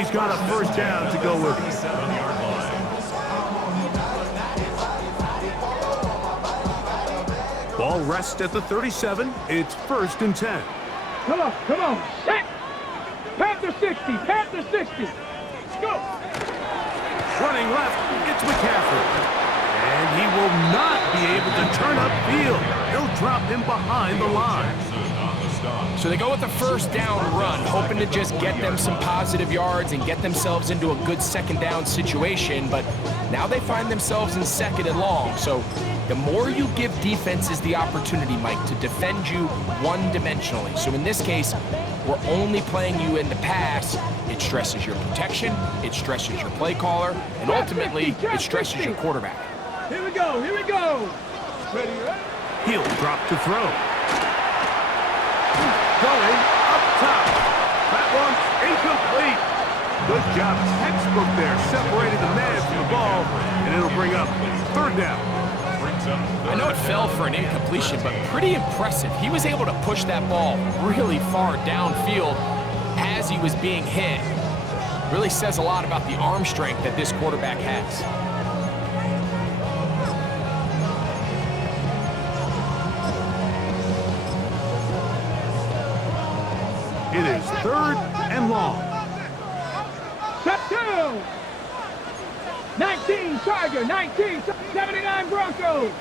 he's got a first down to go with it. Ball rests at the 37. It's 1st and 10. Come on, come on. Set. Panther 60, Panther 60. Go. Running left, it's McCaffrey. And he will not be able to turn upfield. He'll drop him behind the line. So they go with the first down run, hoping to just get them some positive yards and get themselves into a good second down situation, but now they find themselves in 2nd and long. So the more you give defenses the opportunity, Mike, to defend you one-dimensionally. So in this case, we're only playing you in the pass. It stresses your protection, it stresses your play caller, and ultimately, it stresses your quarterback. Here we go, here we go. Ready, ready? He'll drop to throw. Going up top. That one's incomplete. Good job, textbook there, separating the man from the ball, and it'll bring up 3rd down. I know it fell for an incompletion, but pretty impressive. He was able to push that ball really far downfield as he was being hit. Really says a lot about the arm strength that this quarterback has. It is 3rd and long. Set down. 19 Charger, 19, 79 Broncos.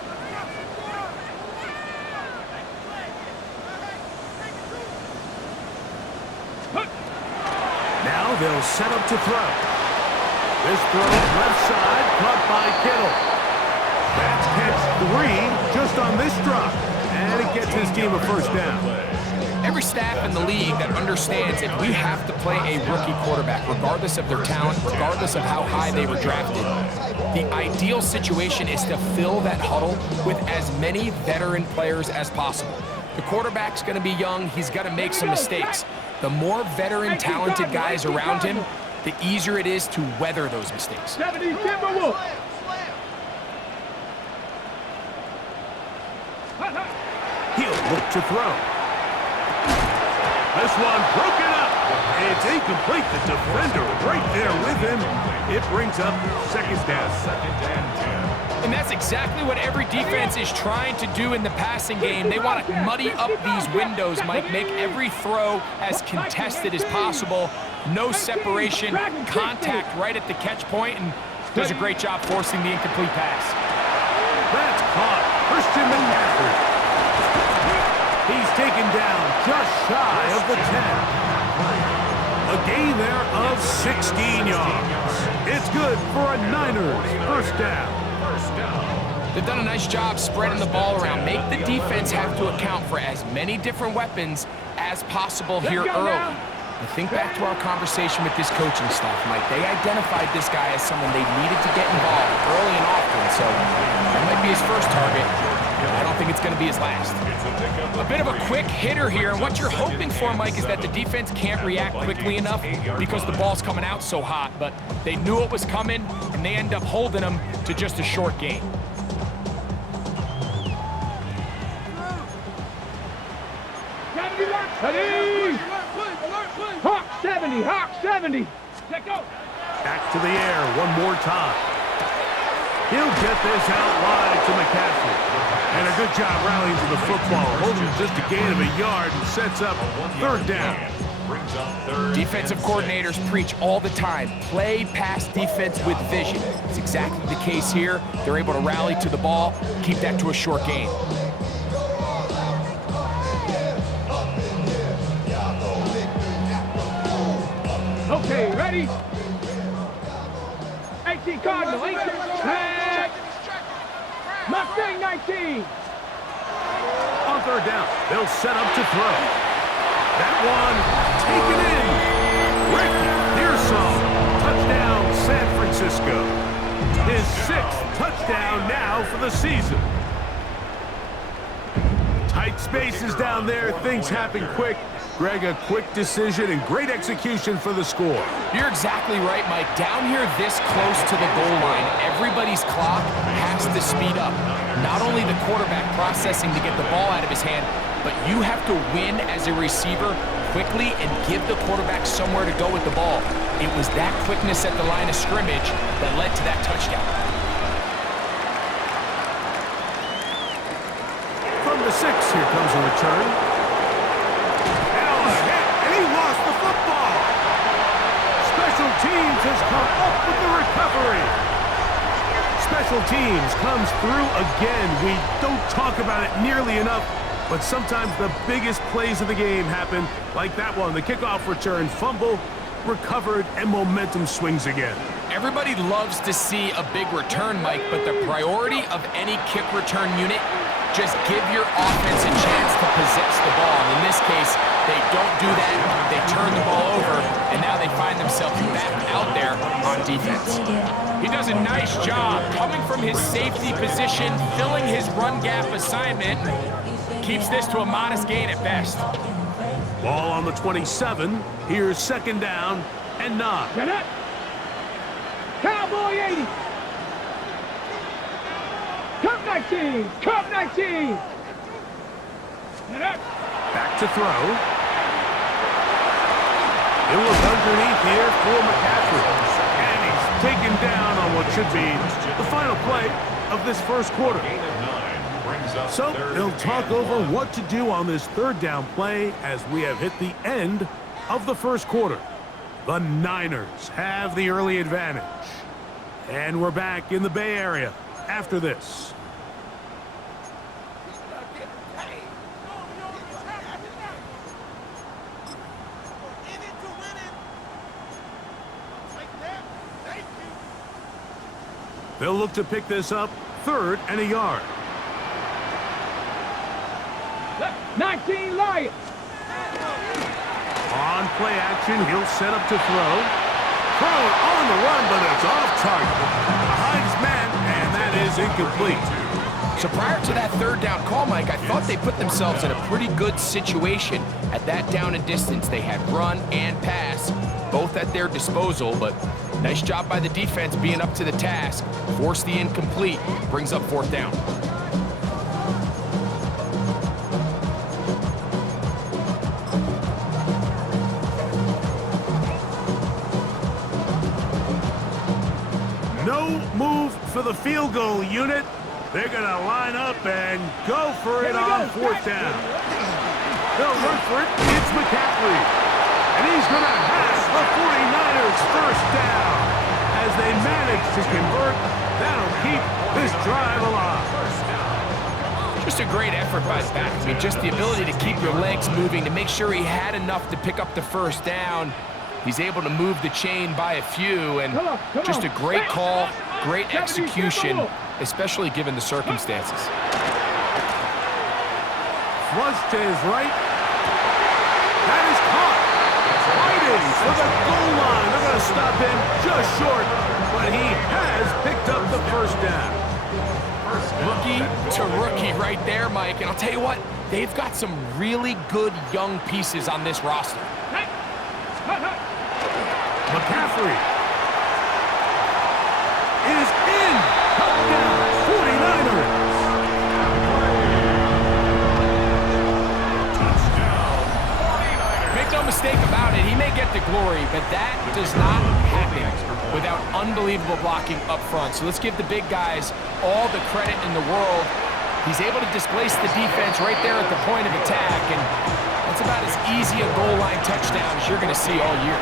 Now they'll set up to throw. This throw left side, caught by Kittle. That's catch 3 just on this drop. And it gets his team a first down. Every staff in the league that understands if we have to play a rookie quarterback, regardless of their talent, regardless of how high they were drafted, the ideal situation is to fill that huddle with as many veteran players as possible. The quarterback's going to be young. He's got to make some mistakes. The more veteran, talented guys around him, the easier it is to weather those mistakes. 70 Timberwolves. He'll look to throw. This one broken up. It's incomplete. The defender right there with him. It brings up 2nd down. And that's exactly what every defense is trying to do in the passing game. They want to muddy up these windows, Mike, make every throw as contested as possible. No separation, contact right at the catch point, and does a great job forcing the incomplete pass. That's caught. Christian McCaffrey. He's taken down just shy of the 10. A gain there of 16 yards. It's good for a Niners first down. They've done a nice job spreading the ball around. Make the defense have to account for as many different weapons as possible here early. And think back to our conversation with this coaching staff, Mike. They identified this guy as someone they needed to get involved early and often, so that might be his first target. I don't think it's going to be his last. A bit of a quick hitter here, and what you're hoping for, Mike, is that the defense can't react quickly enough because the ball's coming out so hot, but they knew it was coming, and they end up holding them to just a short gain. Hawk 70, Hawk 70. Let go. Back to the air one more time. He'll get this out wide to McCaffrey. And a good job rallying to the football. Holding just a gain of a yard and sets up 3rd down. Defensive coordinators preach all the time, play pass defense with vision. It's exactly the case here. They're able to rally to the ball, keep that to a short gain. Okay, ready? 18 Cardinal, 18. Mustang 19. On 3rd down, they'll set up to throw. That one taken in. Rick Pearsall, touchdown San Francisco. His 6th touchdown now for the season. Tight spaces down there, things happen quick. Greg, a quick decision and great execution for the score. You're exactly right, Mike. Down here this close to the goal line, everybody's clock has to speed up. Not only the quarterback processing to get the ball out of his hand, but you have to win as a receiver quickly and give the quarterback somewhere to go with the ball. It was that quickness at the line of scrimmage that led to that touchdown. From the 6, here comes a return. Now a hit, and he lost the football. Special teams has come up with the recovery. Special teams comes through again. We don't talk about it nearly enough, but sometimes the biggest plays of the game happen like that one. The kickoff return, fumble, recovered, and momentum swings again. Everybody loves to see a big return, Mike, but the priority of any kick return unit, just give your offense a chance to possess the ball. And in this case, they don't do that. They turn the ball over, and now they find themselves back out there on defense. He does a nice job coming from his safety position, filling his run gap assignment. Keeps this to a modest gain at best. Ball on the 27. Here's 2nd down and 9. Get it. Cowboy 80. Cup 19. Cup 19. Get it. Back to throw. He'll look underneath here for McCaffrey. And he's taken down on what should be the final play of this first quarter. So they'll talk over what to do on this 3rd down play as we have hit the end of the first quarter. The Niners have the early advantage. And we're back in the Bay Area after this. They'll look to pick this up 3rd and a yard. 19 Lions. On play action, he'll set up to throw. Throw on the run, but it's off target. Behind his man, and that is incomplete. So prior to that 3rd down call, Mike, I thought they put themselves in a pretty good situation at that down and distance. They had run and pass, both at their disposal, but nice job by the defense being up to the task. Force the incomplete, brings up 4th down. No move for the field goal unit. They're going to line up and go for it on 4th down. They'll run for it. It's McCaffrey. And he's going to have the 49ers first down. As they manage to convert, that'll keep this drive alive. Just a great effort by the back. I mean, just the ability to keep your legs moving, to make sure he had enough to pick up the 1st down. He's able to move the chain by a few, and just a great call, great execution, especially given the circumstances. Flush to his right. That is caught. Fighting for the goal line. They're going to stop him just short, but he has picked up the 1st down. Rookie to rookie right there, Mike. And I'll tell you what, they've got some really good young pieces on this roster. McCaffrey is in. Touchdown, 49ers. Make no mistake about it, he may get the glory, but that does not happen without unbelievable blocking up front. So let's give the big guys all the credit in the world. He's able to displace the defense right there at the point of attack, and that's about as easy a goal line touchdown as you're going to see all year.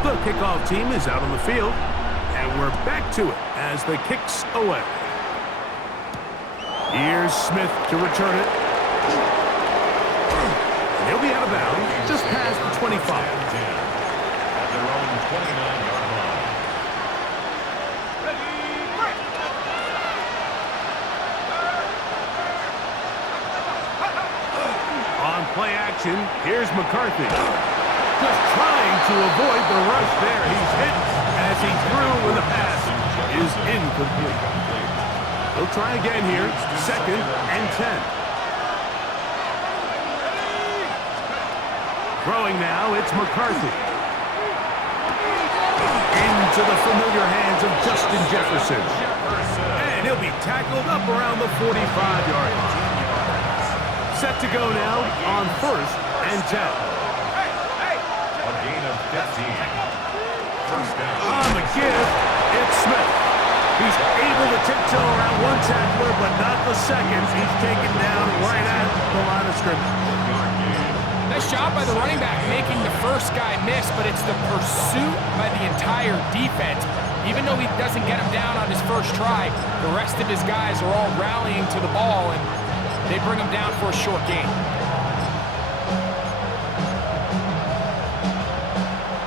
The kickoff team is out on the field, and we're back to it as the kick's away. Here's Smith to return it. He'll be out of bounds just past the 25. At their own 29-yard line. On play action, here's McCarthy. Just trying to avoid the rush there. He's hit as he threw when the pass is incomplete. He'll try again here. 2nd and 10. Throwing now, it's McCarthy. Into the familiar hands of Justin Jefferson. And he'll be tackled up around the 45-yard line. Set to go now on 1st and 10. A gain of 15. First down. On the give, it's Smith. He's able to tiptoe around one tackler, but not the second. He's taken down right at the line of scrimmage. Nice job by the running back making the first guy miss, but it's the pursuit by the entire defense. Even though he doesn't get him down on his first try, the rest of his guys are all rallying to the ball, and they bring him down for a short gain.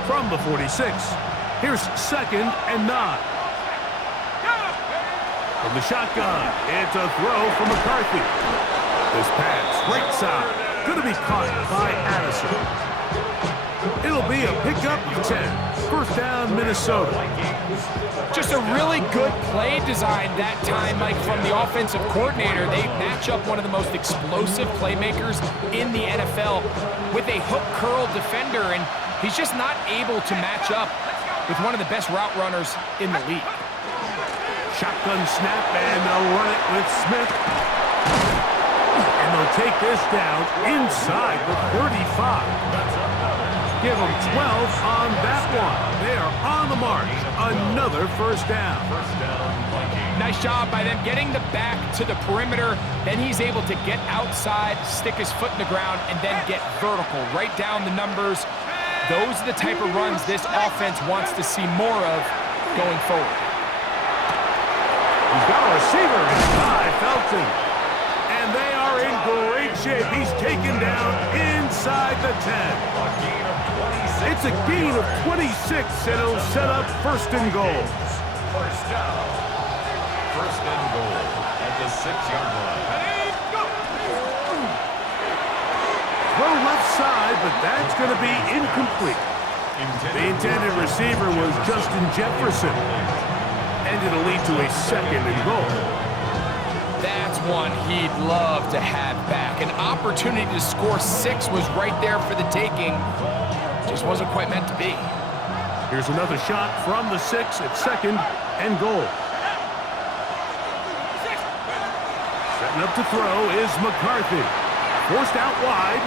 From the 46, here's 2nd and 9. From the shotgun, it's a throw from McCarthy. This pass, right side, going to be caught by Addison. It'll be a pickup of 10. First down, Minnesota. Just a really good play design that time, Mike, from the offensive coordinator. They match up one of the most explosive playmakers in the NFL with a hook curl defender, and he's just not able to match up with one of the best route runners in the league. Shotgun snap, and they'll run it with Smith. And they'll take this down inside the 35. Give them 12 on that one. They are on the march. Another first down. Nice job by them getting the back to the perimeter. Then he's able to get outside, stick his foot in the ground, and then get vertical. Right down the numbers. Those are the type of runs this offense wants to see more of going forward. He's got a receiver inside Felton. And they are in great shape. He's taken down inside the 10. It's a gain of 26, and it'll set up 1st and goal. First down. 1st and goal at the 6-yard line. Throw left side, but that's going to be incomplete. The intended receiver was Justin Jefferson. And it'll lead to a 2nd and goal. That's one he'd love to have back. An opportunity to score 6 was right there for the taking. Just wasn't quite meant to be. Here's another shot from the 6 at 2nd and goal. Setting up to throw is McCarthy. Forced out wide.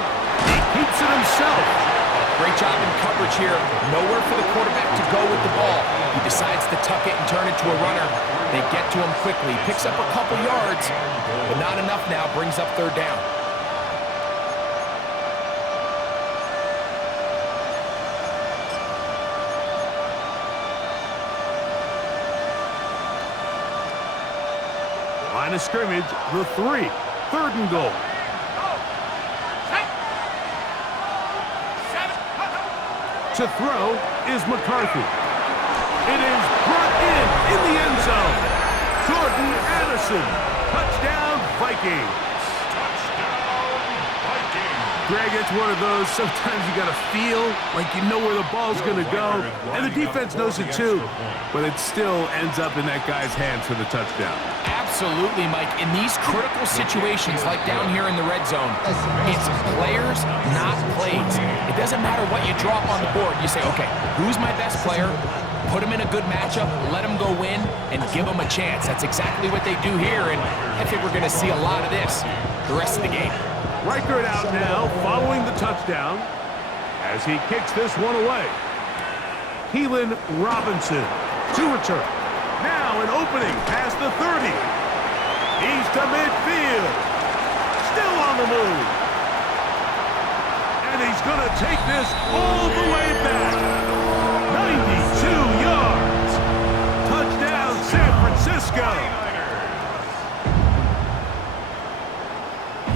He keeps it himself. Great job in coverage here. Nowhere for the quarterback to go with the ball. He decides to tuck it and turn it to a runner. They get to him quickly. Picks up a couple yards, but not enough now. Brings up 3rd down. Line of scrimmage, the 3. 3rd and goal. To throw is McCarthy. It is brought in the end zone. Jordan Addison. Touchdown, Vikings. Greg, it's one of those, sometimes you got to feel like you know where the ball's going to go, and the defense knows it too, but it still ends up in that guy's hands for the touchdown. Absolutely, Mike. In these critical situations, like down here in the red zone, it's players, not plays. It doesn't matter what you drop on the board. You say, okay, who's my best player? Put him in a good matchup, let him go win, and give him a chance. That's exactly what they do here, and I think we're going to see a lot of this the rest of the game. Reichert out now, following the touchdown, as he kicks this one away. Keelan Robinson to return. Now an opening past the 30. He's to midfield. Still on the move. And he's going to take this all the way back. 92 yards. Touchdown, San Francisco.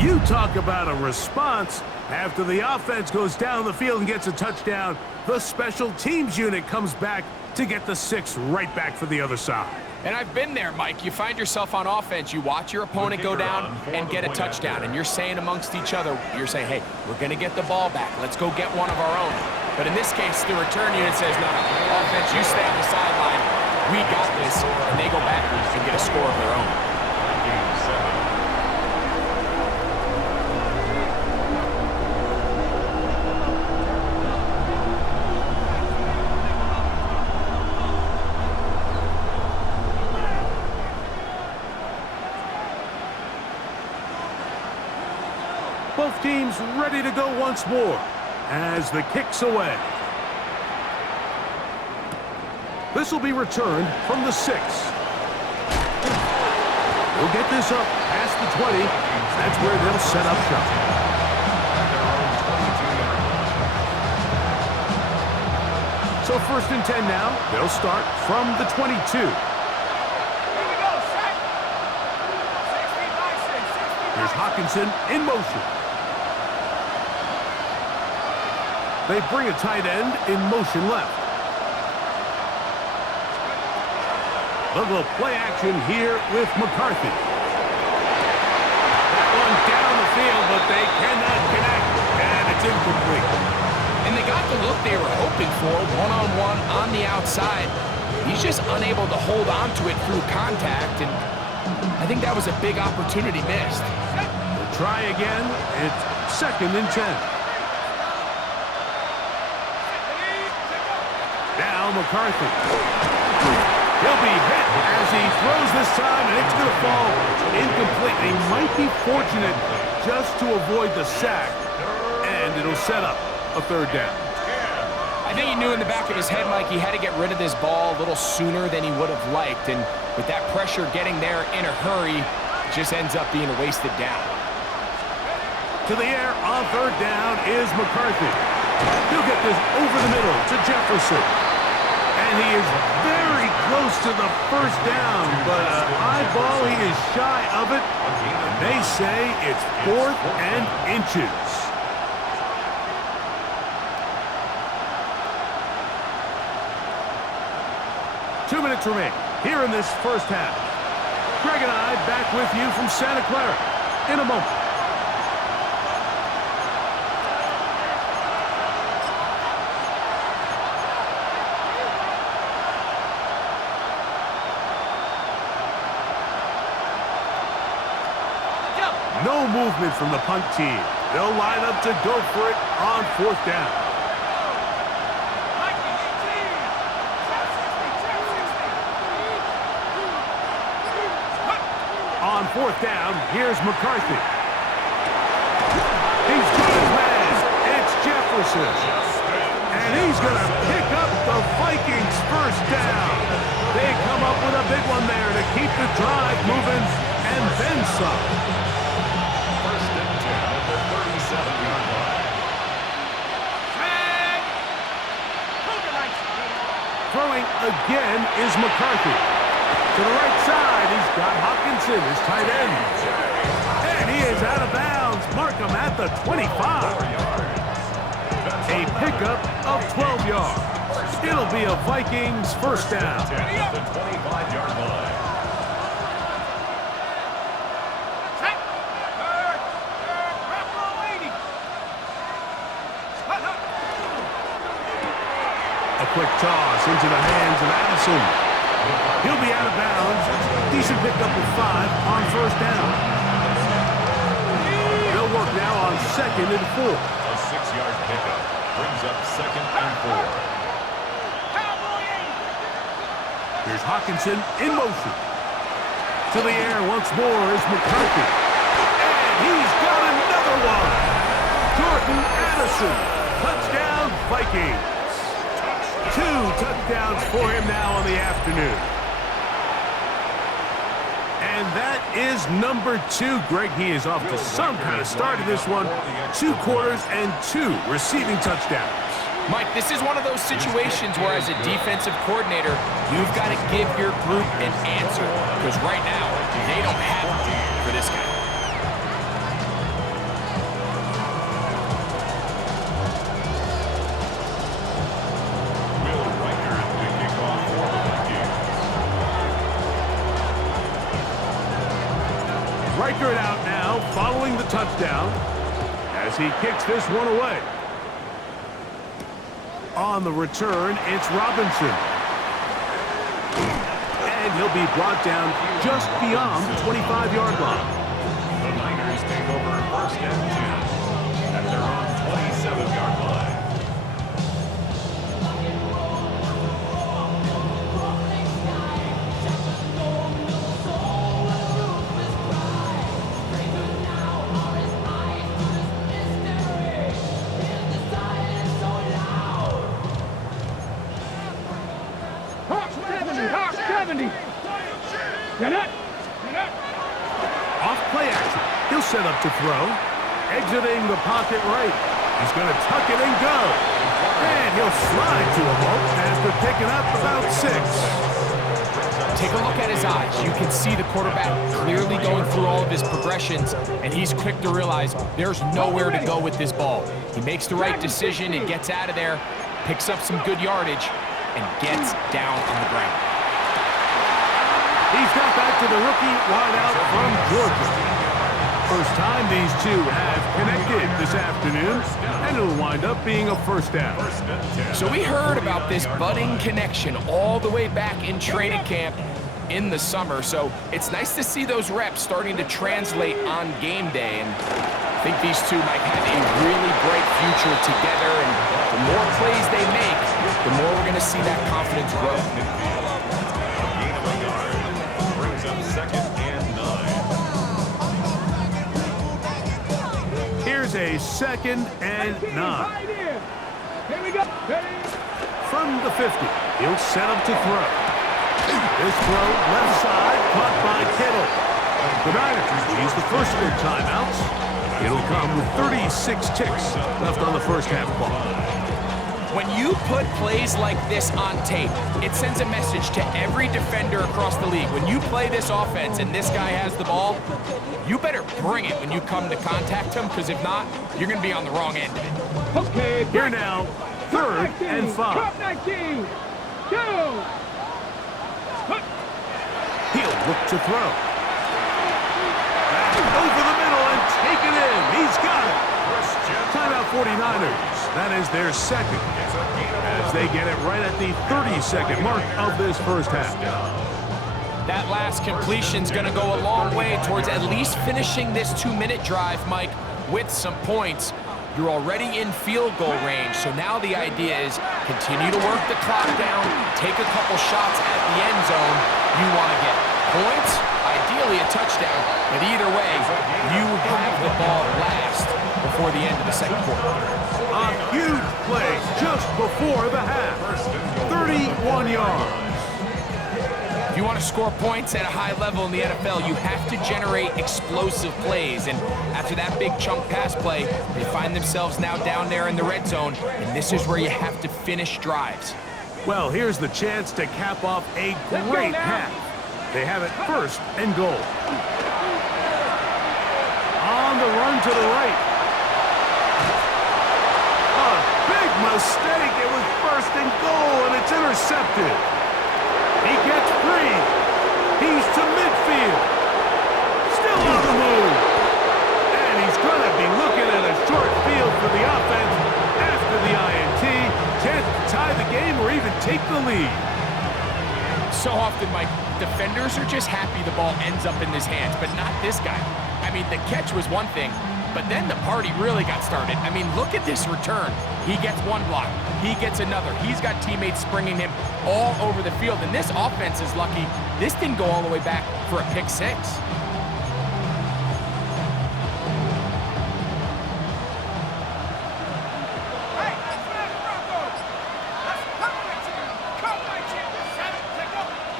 You talk about a response. After the offense goes down the field and gets a touchdown, the special teams unit comes back to get the 6 right back for the other side. And I've been there, Mike. You find yourself on offense, you watch your opponent go down and get a touchdown, and you're saying amongst each other, you're saying, hey, we're going to get the ball back. Let's go get one of our own. But in this case, the return unit says, no, offense, you stay on the sideline. We got this, and they go back and get a score of their own. Both teams ready to go once more as the kick's away. This will be returned from the 6. We'll get this up past the 20. That's where they'll set up shop. So 1st and 10 now. They'll start from the 22. Here's Hawkinson in motion. They bring a tight end in motion left. They'll go play action here with McCarthy. That one down the field, but they cannot connect, and it's incomplete. And they got the look they were hoping for, one-on-one on the outside. He's just unable to hold on to it through contact, and I think that was a big opportunity missed. They'll try again. It's 2nd and 10. Now McCarthy. He'll be hit as he throws this time, and it's going to fall incomplete. He might be fortunate just to avoid the sack, and it'll set up a 3rd down. I think he knew in the back of his head, Mike, he had to get rid of this ball a little sooner than he would have liked, and with that pressure getting there in a hurry, it just ends up being a wasted down. To the air on 3rd down is McCarthy. He'll get this over the middle to Jefferson. And he is very close to the 1st down, but eyeball, he is shy of it. And they say it's 4th and inches. Two minutes remain here in this 1st half. Greg and I back with you from Santa Clara in a moment. No movement from the punt team. They'll line up to go for it on 4th down. On 4th down, here's McCarthy. He's got his man. It's Jefferson. And he's going to pick up the Vikings' 1st down. They come up with a big one there to keep the drive moving and then some. Throwing again is McCarthy. To the right side, he's got Hawkinson, his tight end. And he is out of bounds. Mark him at the 25. A pickup of 12 yards. It'll be a Vikings 1st down. At the 25-yard line. A quick toss into the hands of Addison. He'll be out of bounds. Decent pickup of 5 on 1st down. They'll work now on 2nd and 4. A 6-yard pickup brings up 2nd and 4. Here's Hawkinson in motion. To the air once more is McCarthy. And he's got another one. Jordan Addison. Touchdown, Vikings. 2 touchdowns for him now on the afternoon. And that is number 2. Greg, he is off to some kind of start in this one. 2 quarters and 2 receiving touchdowns. Mike, this is one of those situations where as a defensive coordinator, you've got to give your group an answer. Because right now, they don't have one for this guy. Riker it out now, following the touchdown, as he kicks this one away. On the return, it's Robinson. And he'll be brought down just beyond the 25-yard line. The Niners take over 1st and 10 at their own 27-yard line. to throw. Exiting the pocket right. He's going to tuck it and go. And he'll slide to a halt after picking up about 6. Take a look at his eyes. You can see the quarterback clearly going through all of his progressions, and he's quick to realize there's nowhere to go with this ball. He makes the right decision and gets out of there, picks up some good yardage, and gets down on the ground. He's got back to the rookie wideout from Georgia. First time these two have connected this afternoon, and it'll wind up being a first down. So we heard about this budding connection all the way back in training camp in the summer, so it's nice to see those reps starting to translate on game day, and I think these two might have a really bright future together, and the more plays they make, the more we're going to see that confidence grow. Brings up 2nd and 9. Here's a 2nd and 9. Here we go. From the 50, he'll set up to throw. This throw left side caught by Kittle. The Niners use the first of their timeouts. It'll come with 36 ticks left on the first half clock. When you put plays like this on tape, it sends a message to every defender across the league. When you play this offense and this guy has the ball, you better bring it when you come to contact him, because if not, you're going to be on the wrong end of it. Okay, Here now, 3rd and 5. Drop 19. Go. He'll look to throw. Back over the middle and take it in. He's got it. Timeout 49ers. That is their 2nd, as they get it right at the 30-second mark of this first half. That last completion's going to go a long way towards at least finishing this 2-minute drive, Mike, with some points. You're already in field goal range, so now the idea is continue to work the clock down, take a couple shots at the end zone. You want to get points, ideally a touchdown, but either way, you have the ball last before the end of the second quarter. A huge play just before the half. 31 yards. If you want to score points at a high level in the NFL, you have to generate explosive plays. And after that big chunk pass play, they find themselves now down there in the red zone, and this is where you have to finish drives. Well, here's the chance to cap off a great half. They have it 1st and goal. On the run to the right. A big mistake. It was 1st and goal, and it's intercepted. He gets free. He's to midfield. Still on the move. And he's going to be looking at a short field for the offense after the INT. Chance to tie the game or even take the lead. So often, Mike, defenders are just happy the ball ends up in his hands, but not this guy. I mean, the catch was one thing, but then the party really got started. I mean, look at this return. He gets one block. He gets another. He's got teammates springing him all over the field, and this offense is lucky this didn't go all the way back for a pick 6.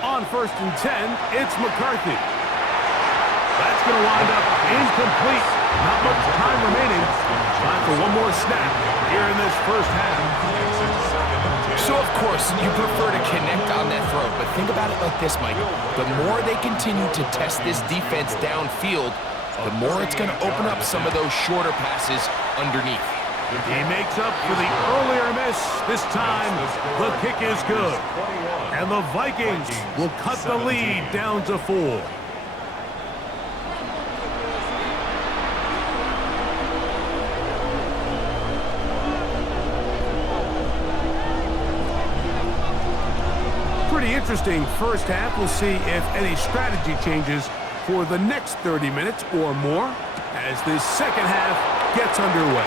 On 1st and 10, it's McCarthy. That's going to wind up incomplete. Not much time remaining. Time for one more snap here in this first half. So, of course, you prefer to connect on that throw, but think about it like this, Mike. The more they continue to test this defense downfield, the more it's going to open up some of those shorter passes underneath. He makes up for the earlier miss. This time, the kick is good. And the Vikings will cut the lead down to 4. Pretty interesting first half. We'll see if any strategy changes for the next 30 minutes or more as this second half gets underway.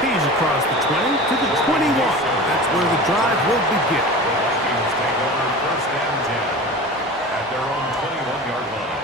He's across the 20 to the 21. That's where the drive will begin. Vikings take over 1st and 10 at their own 21-yard line.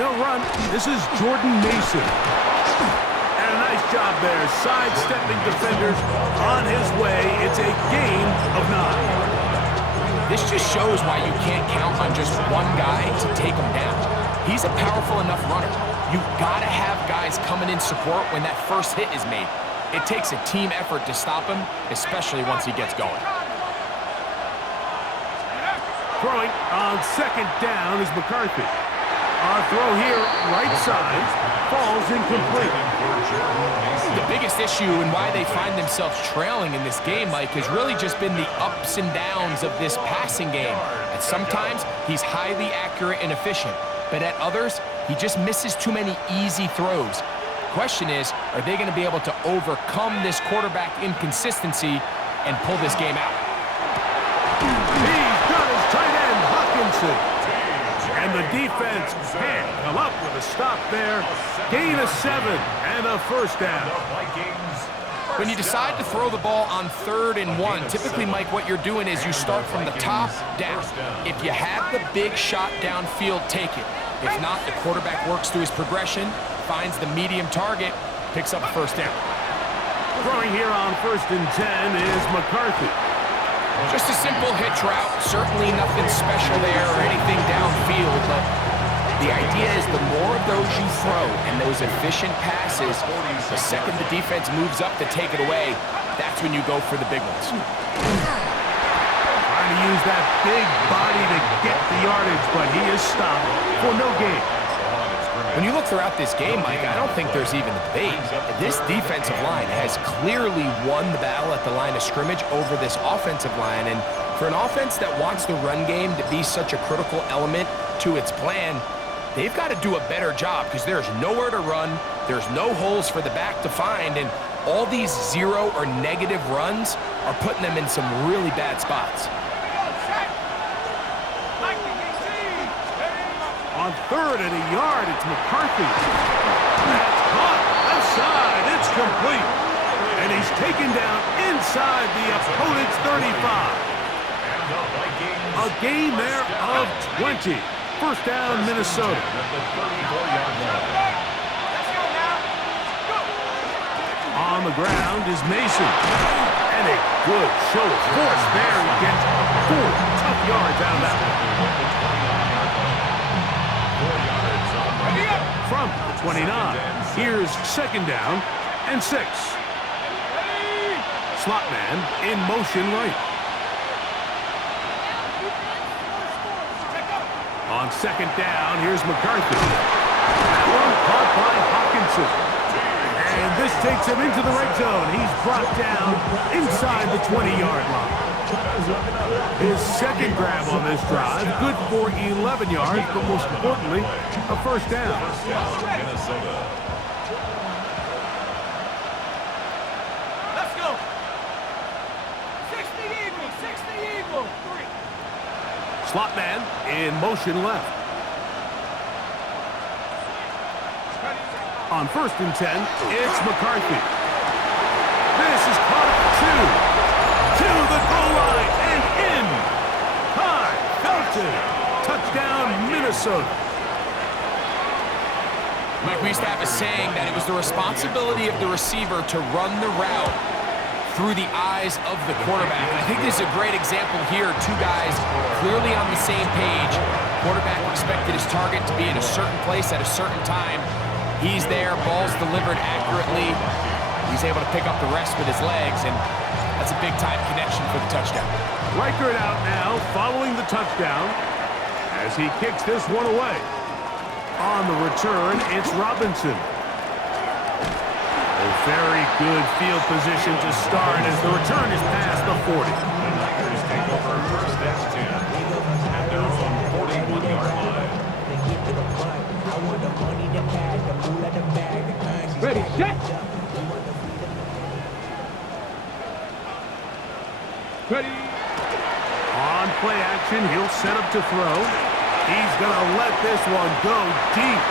They'll run. This is Jordan Mason. And a nice job there, sidestepping defenders on his way. It's a gain of 9. This just shows why you can't count on just one guy to take him down. He's a powerful enough runner. You've got to have guys coming in support when that first hit is made. It takes a team effort to stop him, especially once he gets going. Throwing on second down is McCarthy. Throw here, right side, falls incomplete. The biggest issue and why they find themselves trailing in this game, Mike, has really just been the ups and downs of this passing game. And sometimes he's highly accurate and efficient, but at others, he just misses too many easy throws. Question is, are they going to be able to overcome this quarterback inconsistency and pull this game out? He's got his tight end, Hawkinson. And the defense can't come up with a stop there. Gain of 7 and a first down. When you decide to throw the ball on 3rd and 1, typically, Mike, what you're doing is you start from the top down. If you have the big shot downfield, take it. If not, the quarterback works through his progression, finds the medium target, picks up a first down. Throwing here on 1st and 10 is McCarthy. Just a simple hitch route, certainly nothing special there or anything downfield, but the idea is the more of those you throw and those efficient passes, the second the defense moves up to take it away, that's when you go for the big ones. Trying to use that big body to get the yardage, but he is stopped for no gain. When you look throughout this game, Mike, I don't think there's even a debate. This defensive line has clearly won the battle at the line of scrimmage over this offensive line. And for an offense that wants the run game to be such a critical element to its plan, they've got to do a better job because there's nowhere to run, there's no holes for the back to find, and all these zero or negative runs are putting them in some really bad spots. On 3rd and a yard, it's McCarthy. That's caught outside. It's complete. And he's taken down inside the opponent's 35. A gain there of 20. First down, Minnesota. On the ground is Mason. And a good show of force there. He gets 4 tough yards out of that one. From the 29, here's 2nd down and 6. Slot man in motion right. On 2nd down, here's McCarthy. That one caught by Hawkinson. And this takes him into the red zone. He's brought down inside the 20-yard line. His second grab on this drive, good for 11 yards, but most importantly, a first down. Let's go. 60 Eagles, 60 Eagles. Slot man in motion left. On 1st and 10, it's McCarthy. This is caught at 2. To the goal line and in. High, Felton. Touchdown, Minnesota. Mike, we used to have a saying that it was the responsibility of the receiver to run the route through the eyes of the quarterback. And I think this is a great example here. 2 guys clearly on the same page. Quarterback expected his target to be in a certain place at a certain time. He's there, ball's delivered accurately. He's able to pick up the rest with his legs, and that's a big-time connection for the touchdown. Reichert out now, following the touchdown, as he kicks this one away. On the return, it's Robinson. A very good field position to start as the return is past the 40. Packers take over 1st and 10 at their own 41-yard line. Ready, set. Ready. On play action, he'll set up to throw. He's going to let this one go deep.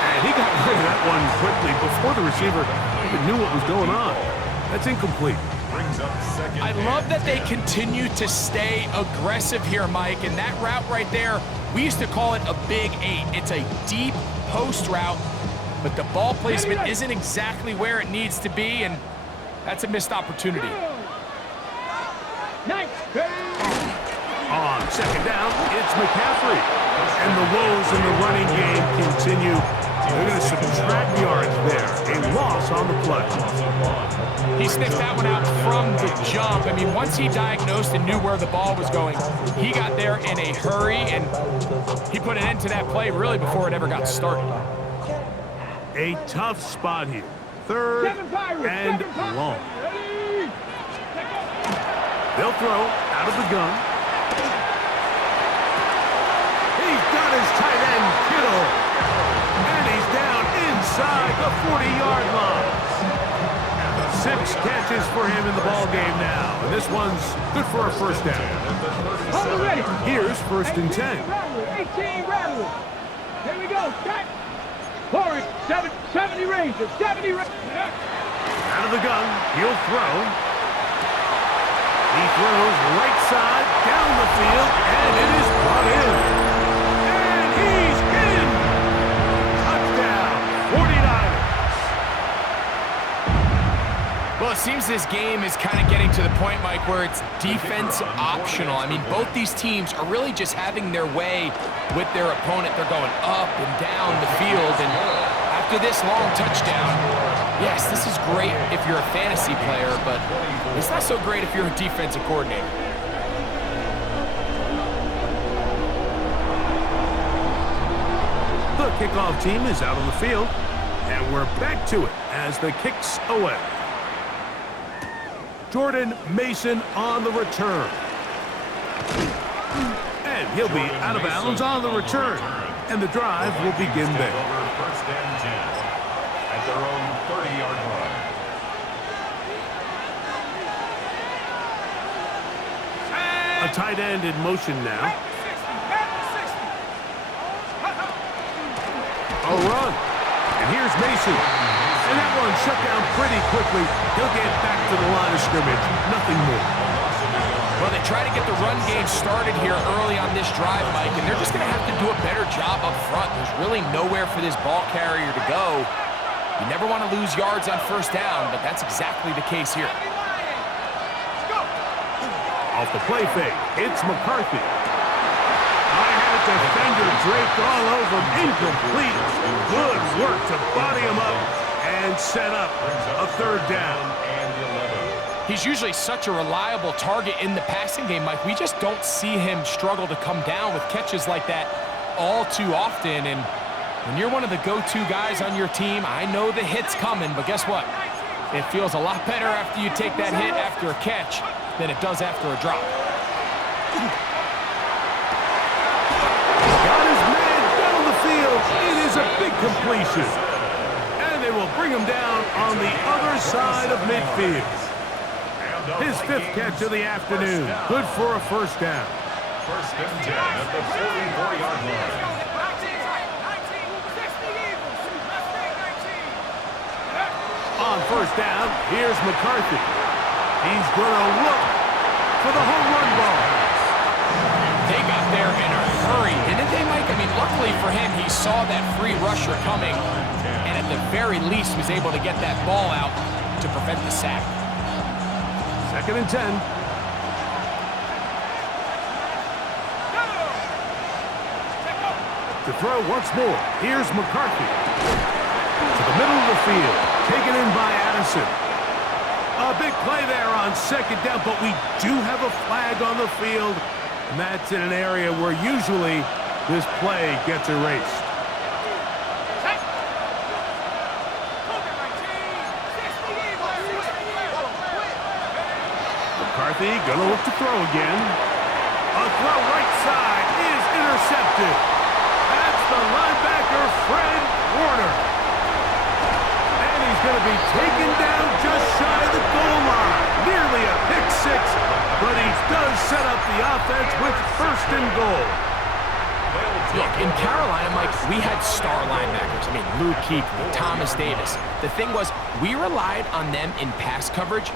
And he got rid of that one quickly before the receiver even knew what was going on. That's incomplete. I love that they continue to stay aggressive here, Mike. And that route right there, we used to call it a big 8. It's a deep post route, but the ball placement isn't exactly where it needs to be, and that's a missed opportunity. Nice. On Second down, it's McCaffrey. And the woes in the running game continue. They're going to subtract yards there. A loss on the play. He sniffed that one out from the jump. I mean, once he diagnosed and knew where the ball was going, he got there in a hurry, and he put an end to that play really before it ever got started. A tough spot here. Third and long. They'll throw out of the gun. He's got his tight end, Kittle. And he's down inside the 40-yard line. 6 catches for him in the ball game now. And this one's good for a first down. Here's first and 10. 18 rattlers. Here we go. Cut. Forward. 70 Rangers. 70 Rangers. Out of the gun. He'll throw. He throws right side down the field, and it is brought in. And he's in. Touchdown, 49ers. Well, it seems this game is kind of getting to the point, Mike, where it's defense optional. I mean, both these teams are really just having their way with their opponent. They're going up and down the field, and after this long touchdown, yes, this is great if you're a fantasy player, but it's not so great if you're a defensive coordinator. The kickoff team is out on the field, and we're back to it as the kick's away. Jordan Mason on the return. And he'll be out of bounds on the return, and the drive will begin there. First and 10 at their own 30-yard line. A tight end in motion now. A run. And here's Mason. And that one shut down pretty quickly. He'll get back to the line of scrimmage. Nothing more. Well, they try to get the run game started here early on this drive, Mike, and they're just going to have to do a better job up front. There's really nowhere for this ball carrier to go. You never want to lose yards on first down, but that's exactly the case here. Off the play fake, it's McCarthy. I had a defender draped all over him. Incomplete. Good work to body him up and set up a third down. He's usually such a reliable target in the passing game, Mike. We just don't see him struggle to come down with catches like that all too often. And when you're one of the go-to guys on your team, I know the hit's coming, but guess what? It feels a lot better after you take that hit after a catch than it does after a drop. Got his man down the field. It is a big completion. And they will bring him down on the other side of midfield. His 5th catch of the afternoon. Good for a first down. First and 10 at the 44-yard line. On first down, here's McCarthy. He's going to look for the home run ball. They got there in a hurry, didn't they, Mike? I mean, luckily for him, he saw that free rusher coming, and at the very least was able to get that ball out to prevent the sack. Second and 10. To throw once more, here's McCarthy. To the middle of the field, taken in by Addison. A big play there on second down, but we do have a flag on the field, and that's in an area where usually this play gets erased. McCarthy gonna look to throw again. A throw right side is intercepted. That's the linebacker, Fred Warner. And he's gonna be taken down just shy of the goal line. Nearly a pick six, but he does set up the offense with first and goal. Look, in Carolina, Mike, we had star linebackers. I mean, Luke Kuechly, Thomas Davis. The thing was, we relied on them in pass coverage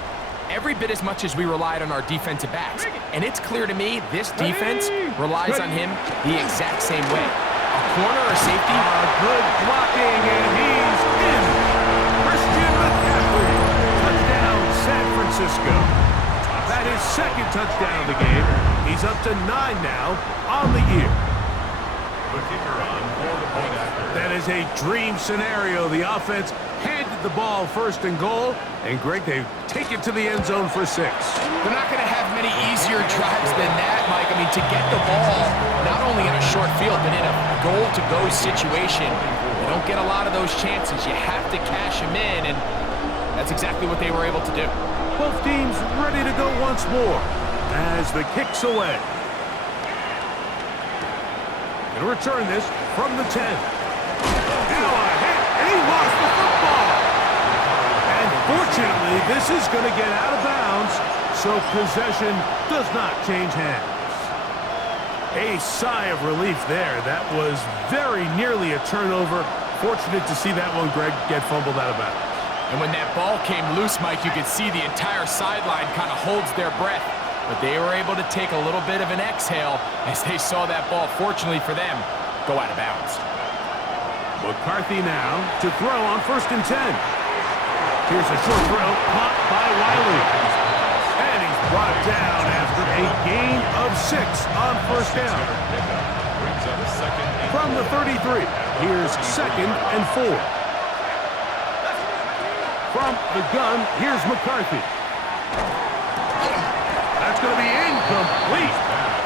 every bit as much as we relied on our defensive backs. And it's clear to me this defense relies on him the exact same way. A corner or safety. Good blocking, and he's in. Christian McCaffrey. Touchdown, San Francisco. That And his second touchdown of the game. He's up to 9 now on the year. The kicker on for the point after. That is a dream scenario. The offense handed the ball first and goal, and Greg, they take it to the end zone for 6. They're not going to have many easier drives than that, Mike. I mean, to get the ball, not only in a short field, but in a goal-to-go situation, you don't get a lot of those chances. You have to cash them in, and that's exactly what they were able to do. Both teams ready to go once more as the kick's away. Going to return this from the 10. Now a hit, and he lost the football. And fortunately, this is going to get out of bounds, so possession does not change hands. A sigh of relief there. That was very nearly a turnover. Fortunate to see that one, Greg, get fumbled out of bounds. And when that ball came loose, Mike, you could see the entire sideline kind of holds their breath. But they were able to take a little bit of an exhale as they saw that ball, fortunately for them, go out of bounds. McCarthy now to throw on 1st and 10. Here's a short throw, caught by Wiley. And he's brought down after a gain of 6 on 1st down. From the 33, here's 2nd and 4. From the gun, here's McCarthy. That's going to be incomplete.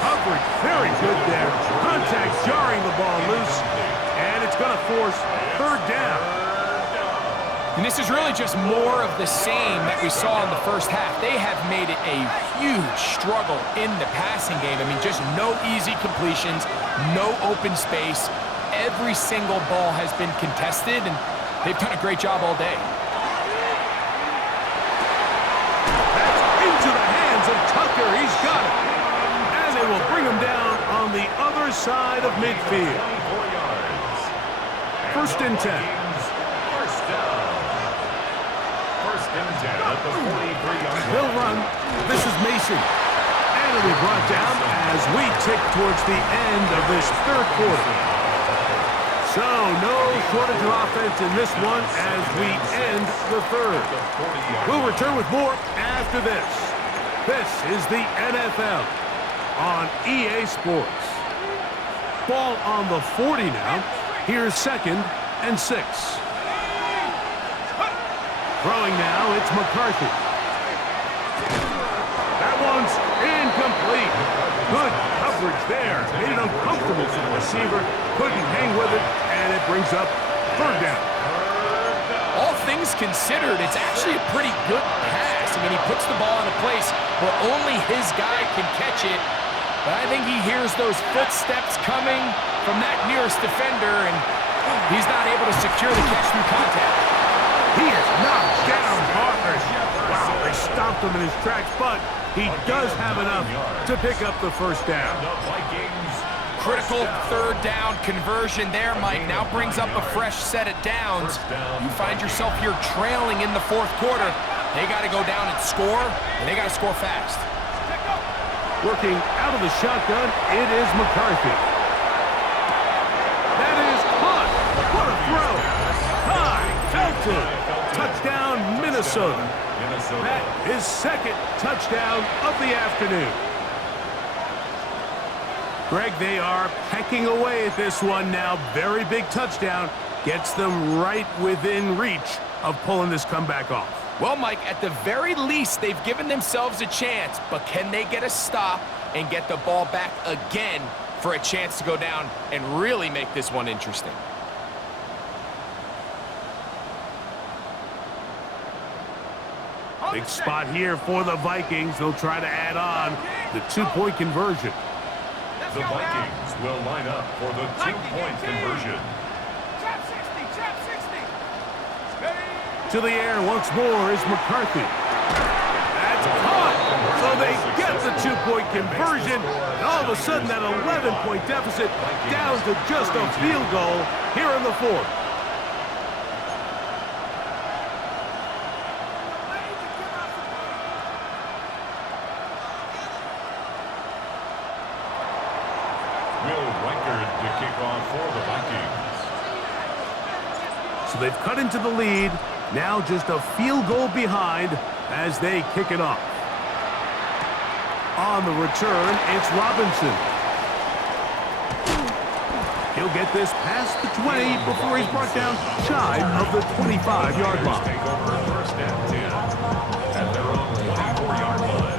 Coverage very good there. Contact jarring the ball loose, and it's going to force 3rd down. And this is really just more of the same that we saw in the first half. They have made it a huge struggle in the passing game. I mean, just no easy completions, no open space. Every single ball has been contested, and they've done a great job all day. Tucker, he's got it. And they will bring him down on the other side of midfield. 1st and 10. First down. 1st and 10 at the 43-yard line. He'll run. This is Mason. And it'll be brought down as we tick towards the end of this 3rd quarter. So, no shortage of offense in this one as we end the 3rd. We'll return with more after this. This is the NFL on EA Sports. Ball on the 40 now. Here's 2nd and 6. Throwing now, it's McCarthy. That one's incomplete. Good coverage there. Made it uncomfortable for the receiver. Couldn't hang with it, and it brings up 3rd down. All things considered, it's actually a pretty good pass. I mean, he puts the ball in a place where only his guy can catch it. But I think he hears those footsteps coming from that nearest defender, and he's not able to secure the catch through contact. He is knocked down, partners. Wow, they stopped him in his tracks, but he does have enough to pick up the 1st down. Critical 3rd down conversion there, Mike. Now brings up a fresh set of downs. You find yourself here trailing in the 4th quarter. They got to go down and score, and they got to score fast. Working out of the shotgun, it is McCarthy. That is caught. What a throw. High, Felton. Touchdown, Minnesota. That is 2nd touchdown of the afternoon. Greg, they are pecking away at this one now. Very big touchdown. Gets them right within reach of pulling this comeback off. Well, Mike, at the very least, they've given themselves a chance, but can they get a stop and get the ball back again for a chance to go down and really make this one interesting? Big spot here for the Vikings. They'll try to add on the 2-point conversion. The Vikings will line up for the 2-point conversion. To the air once more is McCarthy. That's caught. So they get the 2-point conversion. And all of a sudden, that 11-point deficit down to just a field goal here in the 4th. To kick off for the Vikings. So they've cut into the lead. Now just a field goal behind as they kick it off. On the return, it's Robinson. He'll get this past the 20 before he's brought down shy of the 25-yard line. Take over first and 10 at their own 24-yard line.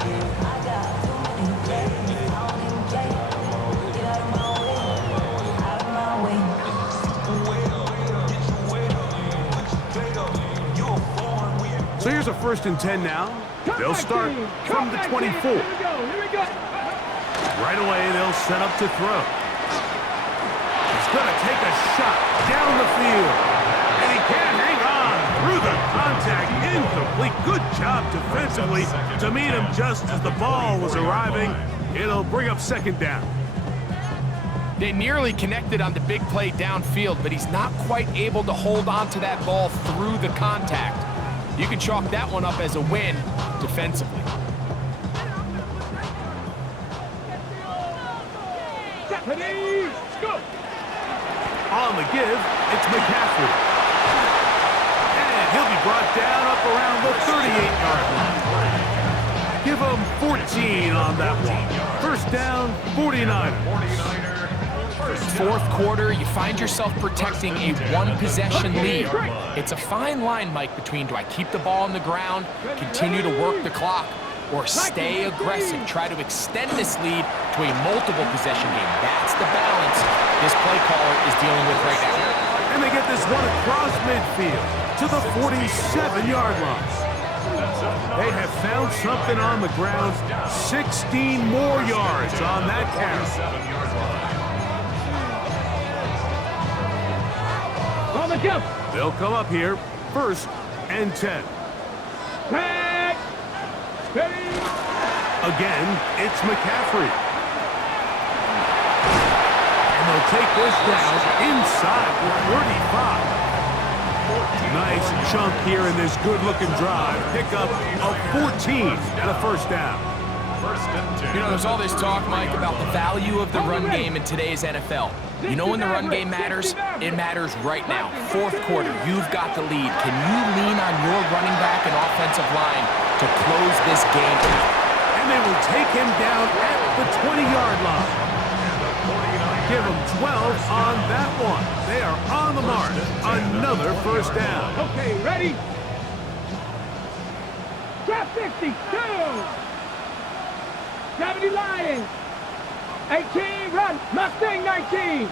So here's a 1st and 10 now. They'll start from the 24. Here we go. Right away, they'll set up to throw. He's going to take a shot down the field. And he can't hang on through the contact. Incomplete. Good job defensively to meet him just as the ball was arriving. It'll bring up 2nd down. They nearly connected on the big play downfield, but he's not quite able to hold on to that ball through the contact. You can chalk that one up as a win defensively. Ready, go. On the give, it's McCaffrey. And he'll be brought down up around the 38-yard line. Give him 14 on that one. 1st down, 49ers. 4th quarter, you find yourself protecting a one-possession lead. It's a fine line, Mike, between do I keep the ball on the ground, continue to work the clock, or stay aggressive, try to extend this lead to a multiple-possession game. That's the balance this play caller is dealing with right now. And they get this one across midfield to the 47-yard line. They have found something on the ground. 16 more yards on that carry. On the jump. They'll come up here, 1st and 10. Tag. Ready. Again, it's McCaffrey. And they'll take this down inside the 35. Nice chunk here in this good-looking drive. Pick up a 14 and a 1st down. You know, there's all this talk, Mike, about the value of the run game in today's NFL. You know when the run game matters? It matters right now. 4th quarter, you've got the lead. Can you lean on your running back and offensive line to close this game out? And they will take him down at the 20-yard line. Give him 12 on that one. They are on the mark. Another 1st down. Okay, ready. Trap 62. 70 Lions. 18, run. Mustang 19.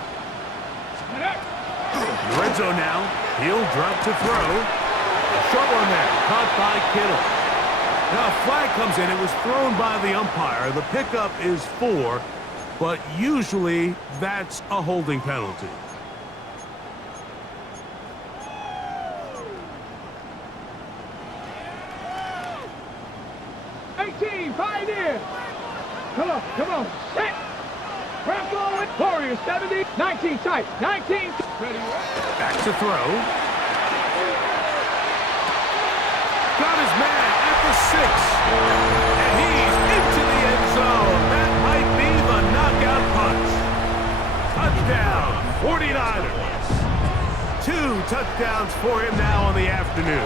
Red zone now. He'll drop to throw. A short one there. Caught by Kittle. Now a flag comes in. It was thrown by the umpire. The pickup is 4, but usually that's a holding penalty. Pioneer. Come on. Set. Bronco with Warriors. 70. 19 tight. 19. Ready. Back to throw. Got his man at the 6. And he's into the end zone. That might be the knockout punch. Touchdown, 49ers. 2 touchdowns for him now on the afternoon.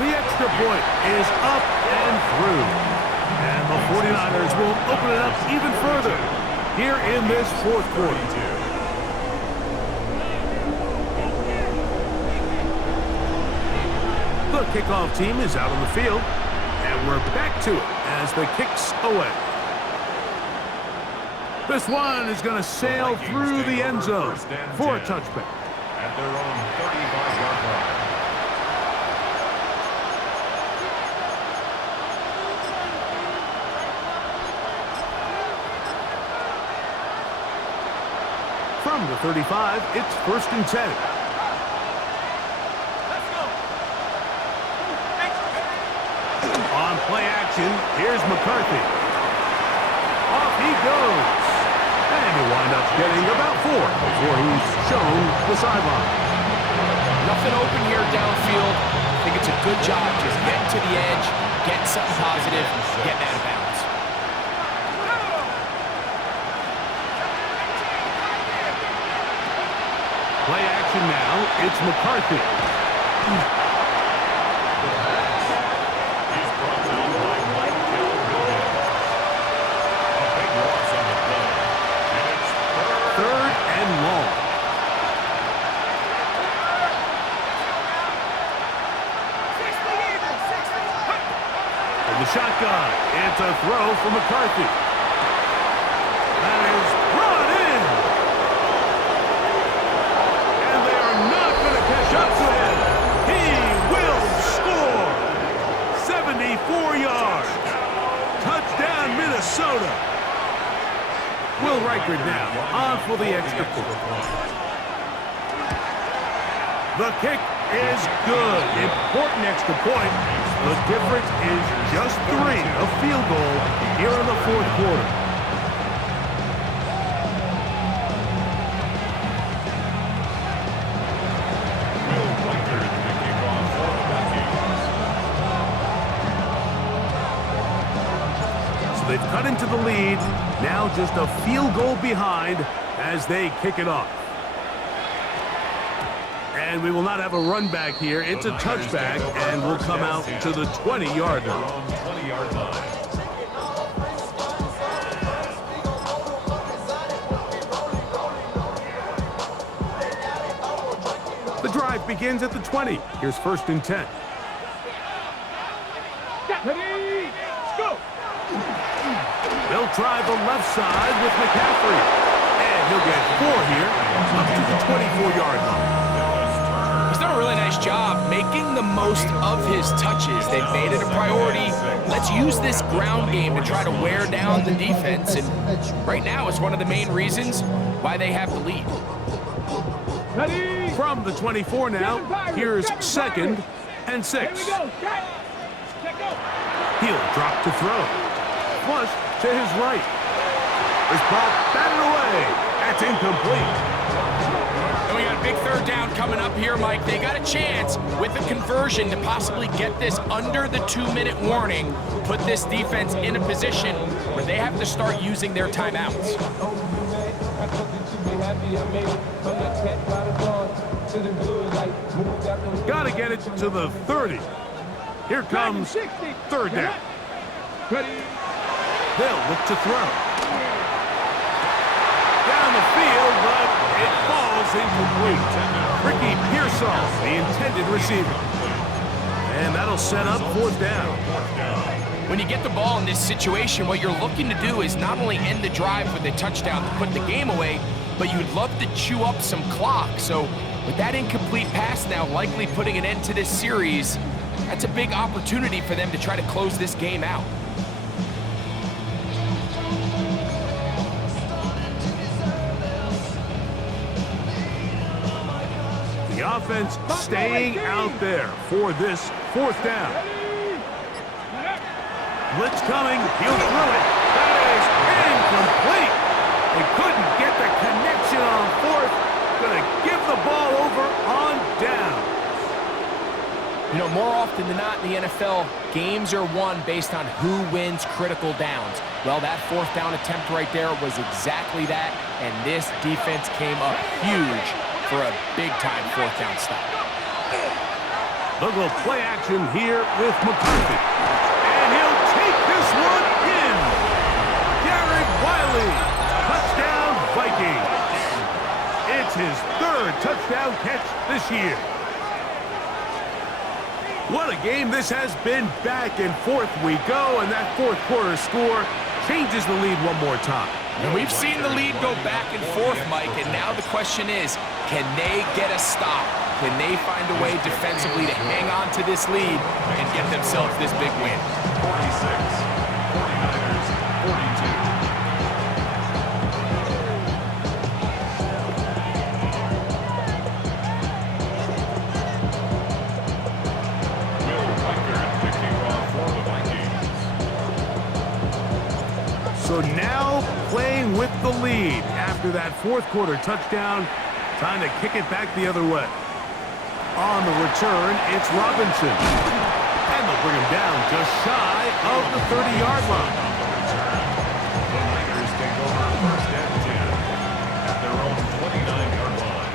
The extra point is up and through. And the 49ers will open it up even further here in this 4th quarter. The kickoff team is out on the field, and we're back to it as the kick's away. This one is going to sail through the end zone for a touchback. At their own 35-yard line. From the 35, it's 1st and 10. On play action, here's McCarthy. Off he goes. And he'll wind up getting about 4 before he's shown the sideline. Nothing open here downfield. I think it's a good job just getting to the edge, getting something positive, getting out of bounds. Play action now, it's McCarthy. He's brought down by Michael throw for McCarthy. That is brought in. And they are not going to catch up to him. He will score. 74 yards. Touchdown, Minnesota. Will Reichard now on for the extra point. The kick is good. Important extra point. The difference is just 3, a field goal here in the fourth quarter. So they've cut into the lead. Now just a field goal behind as they kick it off. And we will not have a run back here. It's a touchback, and we'll come out to the 20-yard line. The drive begins at the 20. Here's 1st and 10. Ready, go! They'll try the left side with McCaffrey. And he'll get 4 here, up to the 24-yard line. He's done a really nice job making the most of his touches. They've made it a priority. Let's use this ground game to try to wear down the defense. And right now, it's one of the main reasons why they have the lead. Ready? From the 24 now, here's 2nd and 6. Here we go. Check go. He'll drop to throw. Flush to his right. This ball batted away. That's incomplete. And we got a big 3rd down coming up here, Mike. They got a chance with a conversion to possibly get this under the 2-minute warning, put this defense in a position where they have to start using their timeouts. Got to get it to the 30. Here comes 3rd down. Ready? They'll look to throw. Down the field, but it falls incomplete. Ricky Pearsall, the intended receiver. And that'll set up 4th down. When you get the ball in this situation, what you're looking to do is not only end the drive with a touchdown to put the game away, but you'd love to chew up some clock. So with that incomplete pass now likely putting an end to this series, that's a big opportunity for them to try to close this game out. The offense staying out there for this 4th down. Blitz coming. He'll throw it. That is incomplete. They couldn't get the connection on 4th. Going to give the ball over on down. You know, more often than not in the NFL, games are won based on who wins critical downs. Well, that 4th down attempt right there was exactly that, and this defense came up huge for a big-time 4th down stop. They'll go play action here with McCarthy. And he'll take this one in. Garrett Wiley, touchdown Viking. It's his 3rd touchdown catch this year. What a game this has been. Back and forth we go, and that 4th quarter score changes the lead one more time. And we've seen the lead go back and forth, Mike, and now the question is, can they get a stop? Can they find a way defensively to hang on to this lead and get themselves this big win? 46, 49ers, 42. So now playing with the lead after that 4th quarter touchdown. Time to kick it back the other way. On the return, it's Robinson. And they'll bring him down just shy of the 30-yard line. The Niners take over 1st and 10 at their own 29-yard line.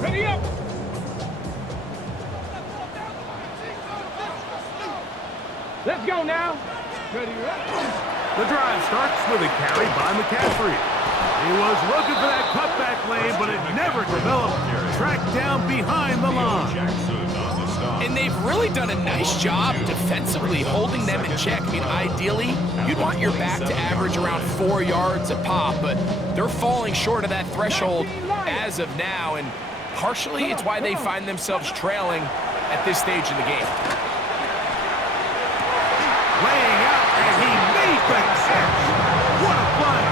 Ready up! Let's go now. Ready, The drive starts with a carry by McCaffrey. He was looking for that cutback lane, but it never developed. Tracked down behind the line. And they've really done a nice job defensively holding them in check. I mean, ideally, you'd want your back to average around 4 yards a pop, but they're falling short of that threshold as of now, and partially it's why they find themselves trailing at this stage in the game. Laying out, and he made the catch. What a play.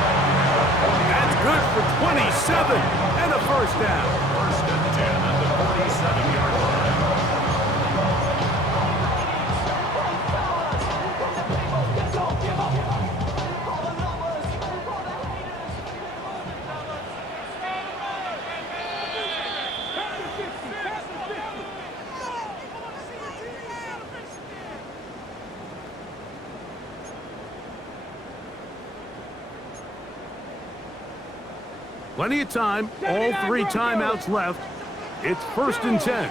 That's good for 27 and a first down. First and 10 at the 47-yard line. Plenty of time, all 3 timeouts left. It's first and 10.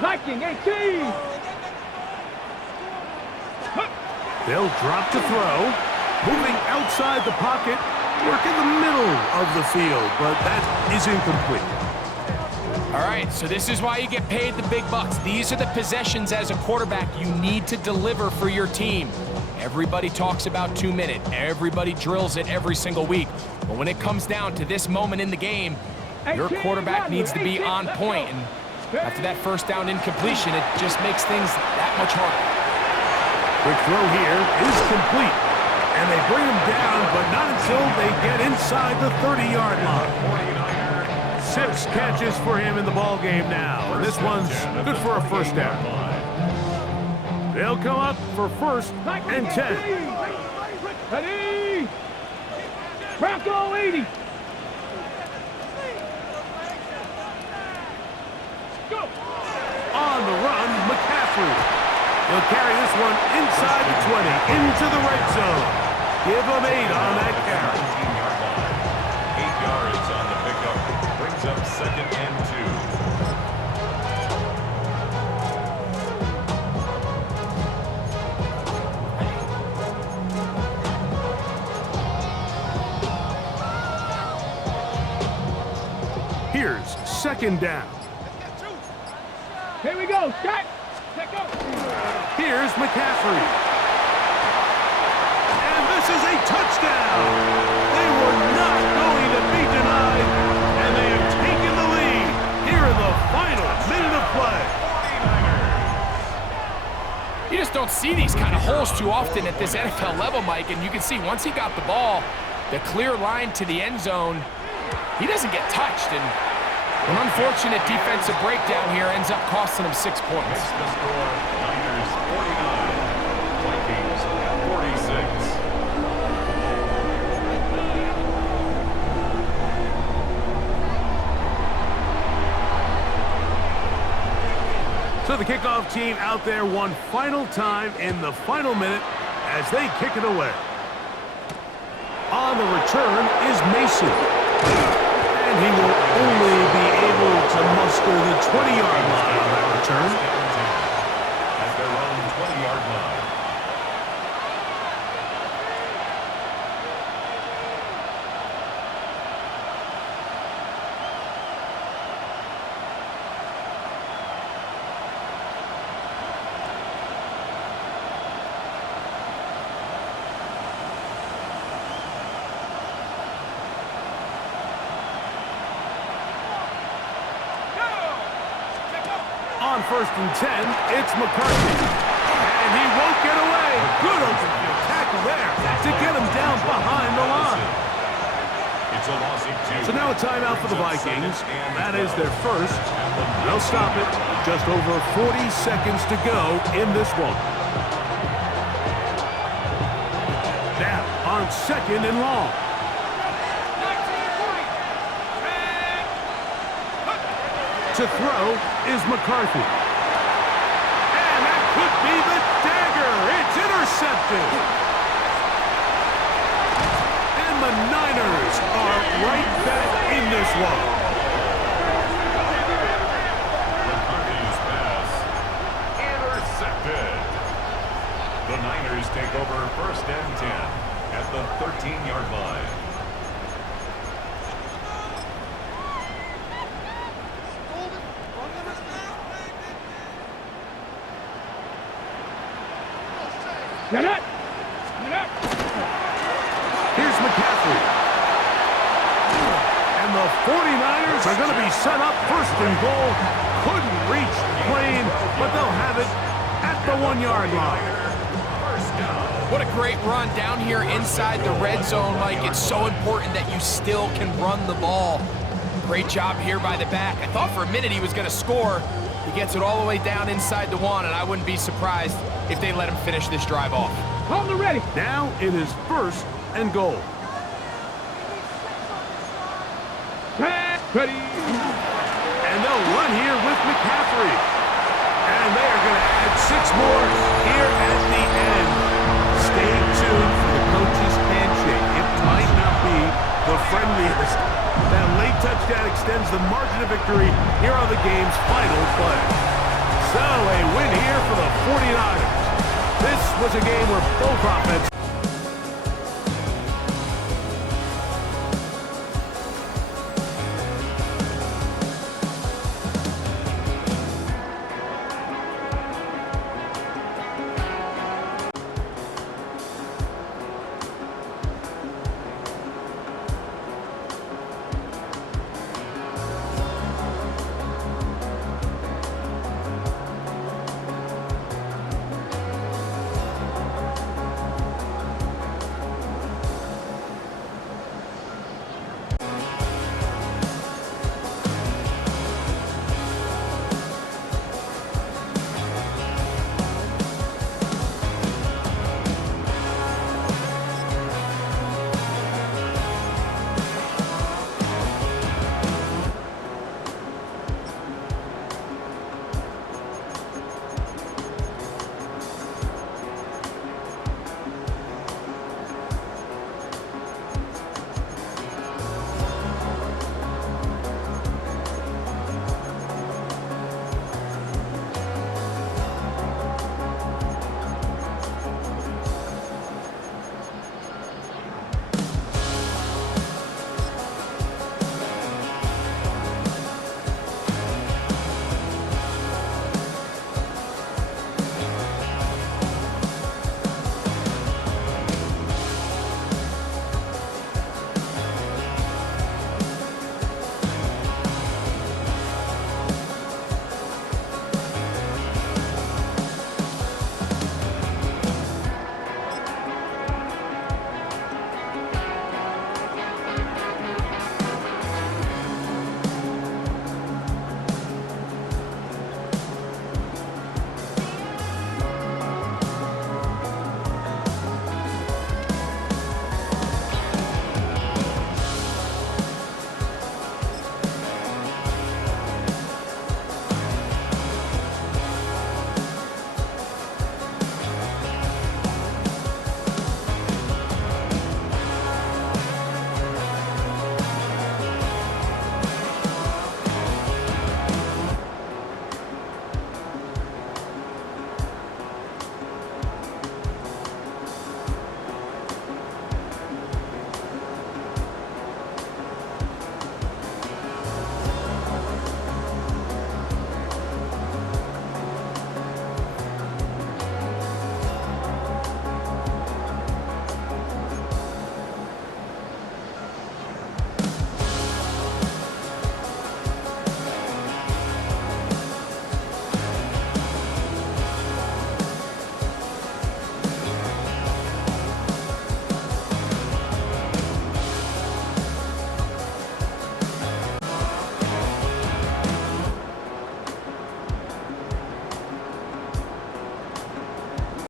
Viking 18. They'll drop to throw. Moving outside the pocket, work in the middle of the field, but that is incomplete. All right, so this is why you get paid the big bucks. These are the possessions as a quarterback you need to deliver for your team. Everybody talks about 2 minute. Everybody drills it every single week. But when it comes down to this moment in the game, your quarterback needs to be on point. And after that first down incompletion, it just makes things that much harder. Quick throw here is complete. And they bring him down, but not until they get inside the 30-yard line. 6 catches for him in the ball game now. And this one's good for a first down. They'll come up for first and 10. Ready. Bronco 80. Go. On the run, McCaffrey. He'll carry this one inside the 20, into the red zone. Give him 8 on that carry. 8 yards on the pickup. Brings up second and 2. Here's second down. Here we go. Shot. Let go. Here's McCaffrey. And this is a touchdown. They were not going to be denied, and they have taken the lead here in the final minute of play. You just don't see these kind of holes too often at this NFL level, Mike, and you can see once he got the ball, the clear line to the end zone, he doesn't get touched, and an unfortunate defensive breakdown here ends up costing him 6 points. Makes the score Niners 49, Vikings 46. So the kickoff team out there one final time in the final minute as they kick it away. On the return is Mason. And he will only be able to muster the 20-yard line on that return. At their own 20-yard line. On first and 10, it's McCarthy. And he won't get away. Good open field tackle there to get him down behind the line. It's a loss of 2. So now a timeout for the Vikings. That is their first. They'll stop it. Just over 40 seconds to go in this one. Now on second and long. To throw is McCarthy. And that could be the dagger. It's intercepted. And the Niners are right back in this one. McCarthy's pass intercepted. The Niners take over first and 10 at the 13-yard line. Get it! Get it! Here's McCaffrey. And the 49ers are going to be set up first and goal. Couldn't reach the plane, but they'll have it at the 1-yard line. What a great run down here inside the red zone, Mike. It's so important that you still can run the ball. Great job here by the back. I thought for a minute he was going to score. He gets it all the way down inside the 1, and I wouldn't be surprised if they let him finish this drive off. Hold the ready. Now it is first and goal. Ready. And they'll run here with McCaffrey. And they are going to add 6 more here at the end. Stay tuned for the coach's handshake. It might not be the friendliest. That late touchdown extends the margin of victory here on the game's final play. So a win here for the 49ers. This was a game where both offenses